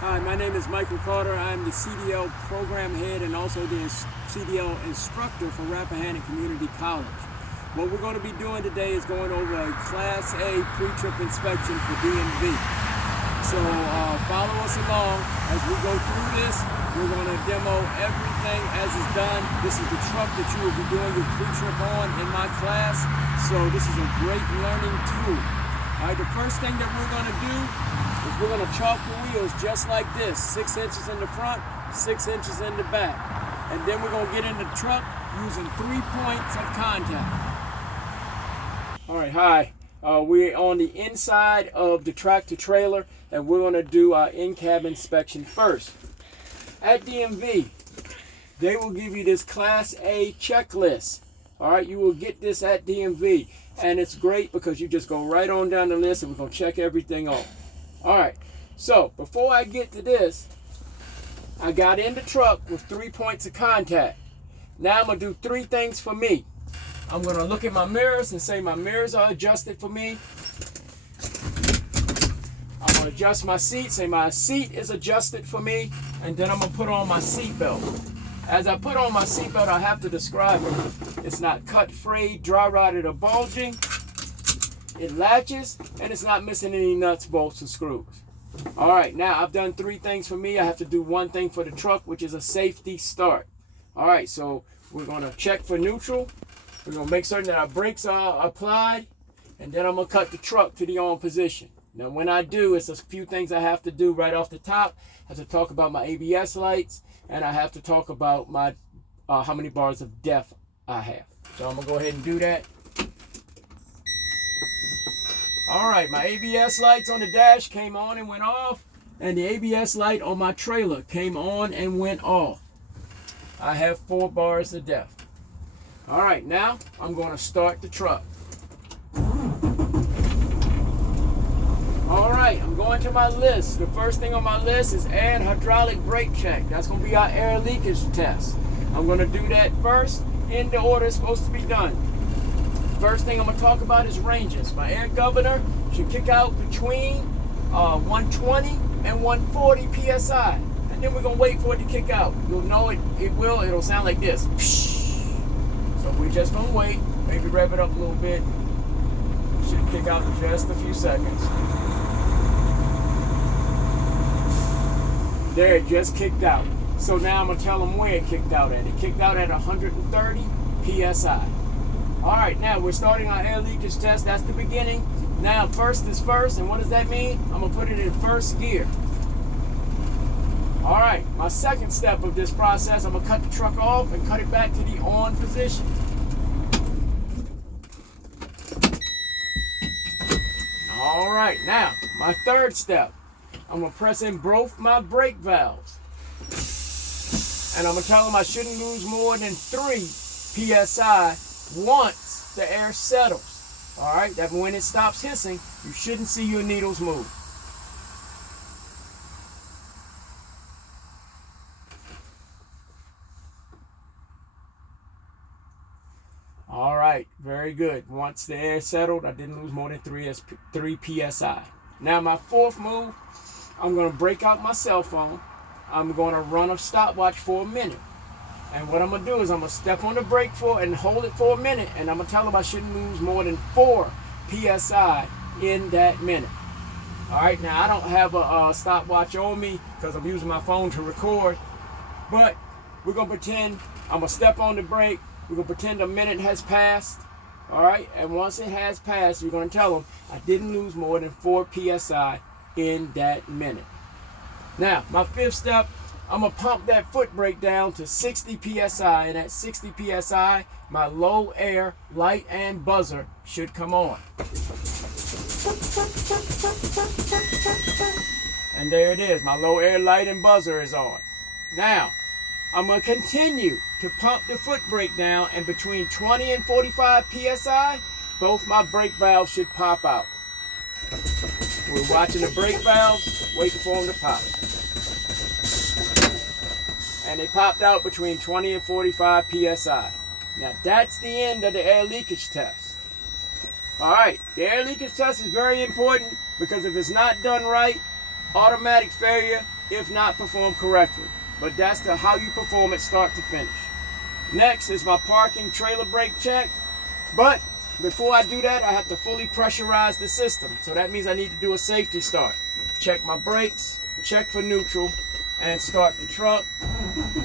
Hi, my name is Michael Carter. I'm the CDL program head and also the CDL instructor for Rappahannock Community College. What we're going to be doing today is going over a Class A pre-trip inspection for DMV. So follow us along as we go through this. We're going to demo everything as it's done. This is the truck that you will be doing your pre-trip on in my class. So this is a great learning tool. All right, the first thing that we're going to do is we're going to chalk the wheels just like this, 6 inches in the front, 6 inches in the back. And then we're going to get in the truck using 3 points of contact. All right, hi. We're on the inside of the tractor trailer, and we're going to do our in-cab inspection first. At DMV, they will give you this Class A checklist. All right, you will get this at DMV, and it's great because you just go right on down the list, and we're going to check everything off. All right, so before I get to this, I got in the truck with 3 points of contact. Now I'm going to do 3 things for me. I'm going to look at my mirrors and say my mirrors are adjusted for me. I'm going to adjust my seat, say my seat is adjusted for me, and then I'm going to put on my seat belt. As I put on my seat belt, I have to describe it. It's not cut, frayed, dry rotted, or bulging. It latches, and it's not missing any nuts, bolts, or screws. All right, now I've done 3 things for me. I have to do 1 thing for the truck, which is a safety start. All right, so we're going to check for neutral. We're going to make certain that our brakes are applied, and then I'm going to cut the truck to the on position. Now, when I do, it's a few things I have to do right off the top. I have to talk about my ABS lights, and I have to talk about my how many bars of depth I have. So I'm going to go ahead and do that. All right, my ABS lights on the dash came on and went off, and the ABS light on my trailer came on and went off. I have 4 bars of depth. All right, now I'm going to start the truck. All right, I'm going to my list. The first thing on my list is add hydraulic brake check. That's going to be our air leakage test. I'm going to do that first in the order it's supposed to be done. First thing I'm going to talk about is ranges. My air governor should kick out between 120 and 140 PSI. And then we're going to wait for it to kick out. You'll know it'll sound like this. So we're just going to wait, maybe rev it up a little bit. It should kick out in just a few seconds. There, it just kicked out. So now I'm going to tell them where it kicked out at. It kicked out at 130 PSI. All right, now we're starting our air leakage test. That's the beginning. Now, first is first, and what does that mean? I'm going to put it in first gear. All right, my second step of this process, I'm going to cut the truck off and cut it back to the on position. All right, now, my third step, I'm going to press in both my brake valves. And I'm going to tell them I shouldn't lose more than 3 PSI once the air settles. All right, that when it stops hissing, you shouldn't see your needles move. All right, very good. Once the air settled, I didn't lose more than 3 PSI. Now my fourth move, I'm going to break out my cell phone. I'm going to run a stopwatch for a minute. And what I'm going to do is I'm going to step on the brake and hold it for a minute, and I'm going to tell them I shouldn't lose more than 4 PSI in that minute. All right, now I don't have a stopwatch on me because I'm using my phone to record, but we're going to pretend I'm going to step on the brake. We're going to pretend a minute has passed. All right, and once it has passed, you're going to tell them I didn't lose more than 4 PSI in that minute. Now, my fifth step, I'm going to pump that foot brake down to 60 PSI, and at 60 PSI, my low air light and buzzer should come on. And there it is, my low air light and buzzer is on. Now, I'm going to continue to pump the foot brake down, and between 20 and 45 PSI, both my brake valves should pop out. We're watching the brake valves, waiting for them to pop. And they popped out between 20 and 45 PSI. Now that's the end of the air leakage test. All right, the air leakage test is very important because if it's not done right, automatic failure if not performed correctly. But that's how you perform it start to finish. Next is my parking trailer brake check. But before I do that, I have to fully pressurize the system. So that means I need to do a safety start. Check my brakes, check for neutral, and start the truck.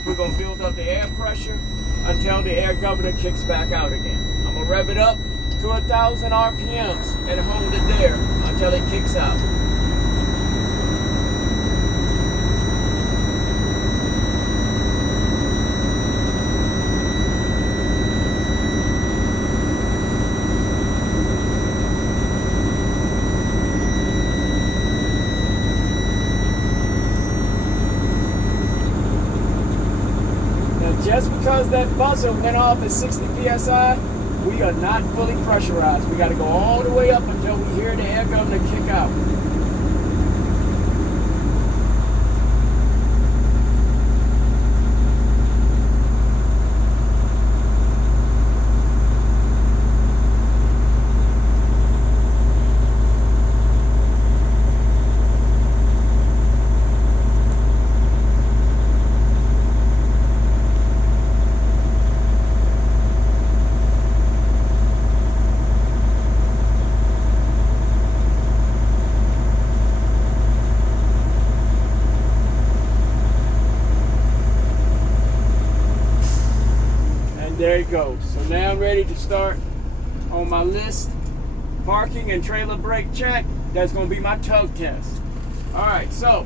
We're gonna build up the air pressure until the air governor kicks back out again. I'm gonna rev it up to 1,000 RPMs and hold it there until it kicks out. Just because that buzzer went off at 60 PSI, we are not fully pressurized. We got to go all the way up until we hear the air governor kick out. There it goes. So now I'm ready to start on my list. Parking and trailer brake check. That's going to be my tug test. Alright, so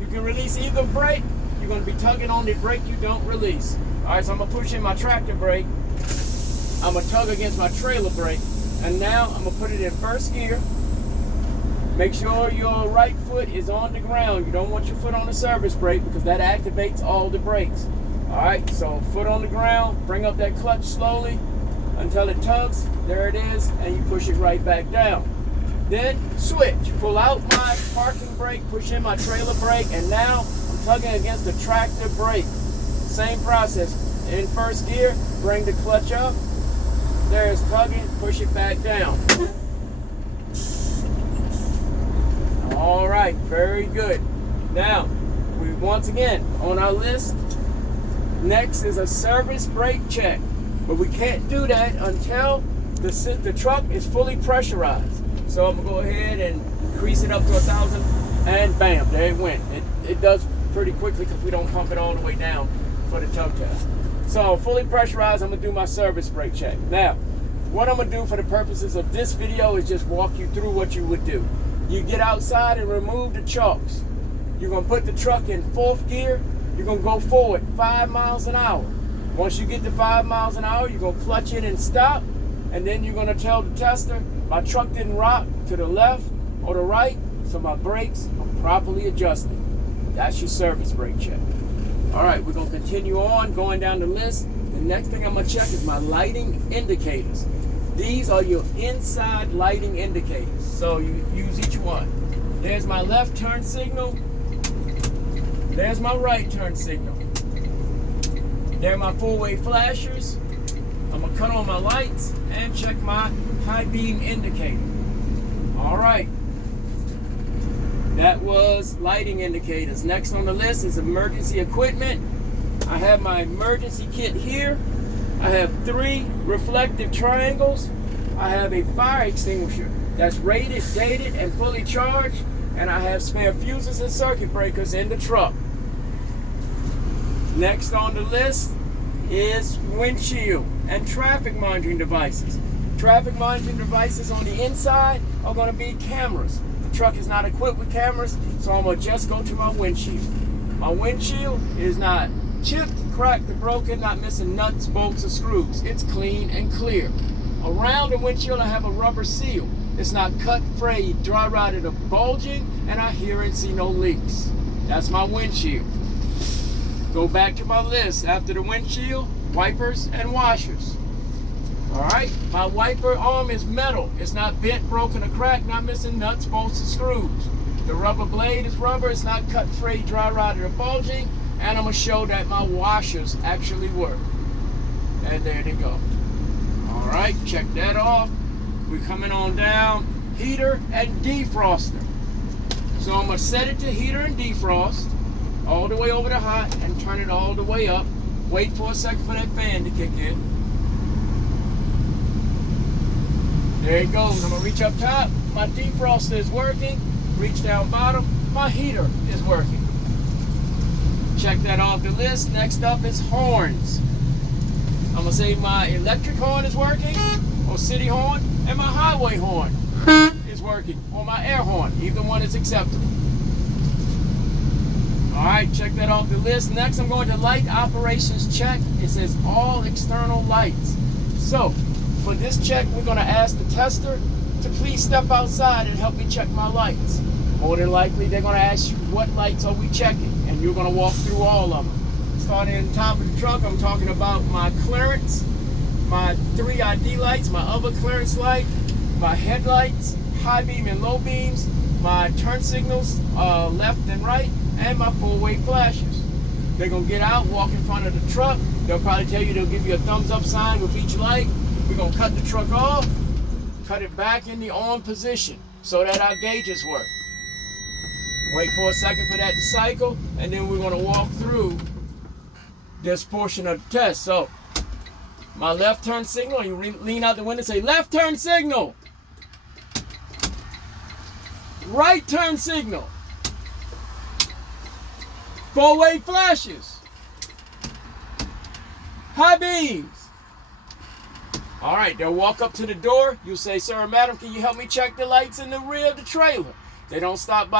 you can release either brake. You're going to be tugging on the brake you don't release. Alright, so I'm going to push in my tractor brake. I'm going to tug against my trailer brake. And now I'm going to put it in first gear. Make sure your right foot is on the ground. You don't want your foot on the service brake because that activates all the brakes. Alright, so foot on the ground, bring up that clutch slowly until it tugs. There it is, and you push it right back down. Then switch, pull out my parking brake, push in my trailer brake, and now I'm tugging against the tractor brake. Same process. In first gear, bring the clutch up. There's tugging, push it back down. Alright, very good. Now, we once again on our list. Next is a service brake check, but we can't do that until the truck is fully pressurized. So I'm gonna go ahead and increase it up to 1,000, and bam, there it went. It does pretty quickly because we don't pump it all the way down for the tug test. So fully pressurized, I'm gonna do my service brake check. Now, what I'm gonna do for the purposes of this video is just walk you through what you would do. You get outside and remove the chocks. You're gonna put the truck in fourth gear. You're going to go forward 5 miles an hour. Once you get to 5 miles an hour, you're going to clutch in and stop. And then you're going to tell the tester, my truck didn't rock to the left or the right, so my brakes are properly adjusted. That's your service brake check. All right, we're going to continue on going down the list. The next thing I'm going to check is my lighting indicators. These are your inside lighting indicators. So you use each one. There's my left turn signal. There's my right turn signal. There are my four-way flashers. I'm gonna cut on my lights and check my high beam indicator. All right. That was lighting indicators. Next on the list is emergency equipment. I have my emergency kit here. I have 3 reflective triangles. I have a fire extinguisher that's rated, dated, and fully charged. And I have spare fuses and circuit breakers in the truck. Next on the list is windshield and traffic monitoring devices. Traffic monitoring devices on the inside are going to be cameras. The truck is not equipped with cameras, so I'm going to just go to my windshield. My windshield is not chipped, cracked, or broken, not missing nuts, bolts, or screws. It's clean and clear. Around the windshield I have a rubber seal. It's not cut, frayed, dry rotted, or bulging, and I hear and see no leaks. That's my windshield. Go back to my list. After the windshield, wipers and washers. Alright, my wiper arm is metal. It's not bent, broken, or cracked, not missing nuts, bolts, or screws. The rubber blade is rubber. It's not cut, frayed, dry rotted, or bulging. And I'm going to show that my washers actually work. And there they go. Alright, check that off. We're coming on down. Heater and defroster. So I'm going to set it to heater and defrost. all the way over the hot and turn it all the way up. Wait for a second for that fan to kick in. There it goes. I'm gonna reach up top. My defroster is working. Reach down bottom. My heater is working. Check that off the list. Next up is horns. I'm gonna say my electric horn is working, or city horn, and my highway horn is working, or my air horn. Either one is acceptable. All right, check that off the list. Next, I'm going to light operations check. It says all external lights. So, for this check, we're going to ask the tester to please step outside and help me check my lights. More than likely, they're going to ask you what lights are we checking, and you're going to walk through all of them. Starting at the top of the truck, I'm talking about my clearance, my 3 ID lights, my other clearance light, my headlights, high beam and low beams, my turn signals, left and right, and my 4-way flashes. They're going to get out, walk in front of the truck. They'll probably tell you, they'll give you a thumbs up sign with each light. We're going to cut the truck off, cut it back in the on position so that our gauges work. Wait for a second for that to cycle, and then we're going to walk through this portion of the test. So, my left turn signal, you lean out the window and say, left turn signal. Right turn signal. 4-way flashes. High beams. All right, they'll walk up to the door. You'll say, sir or madam, can you help me check the lights in the rear of the trailer? They don't stop by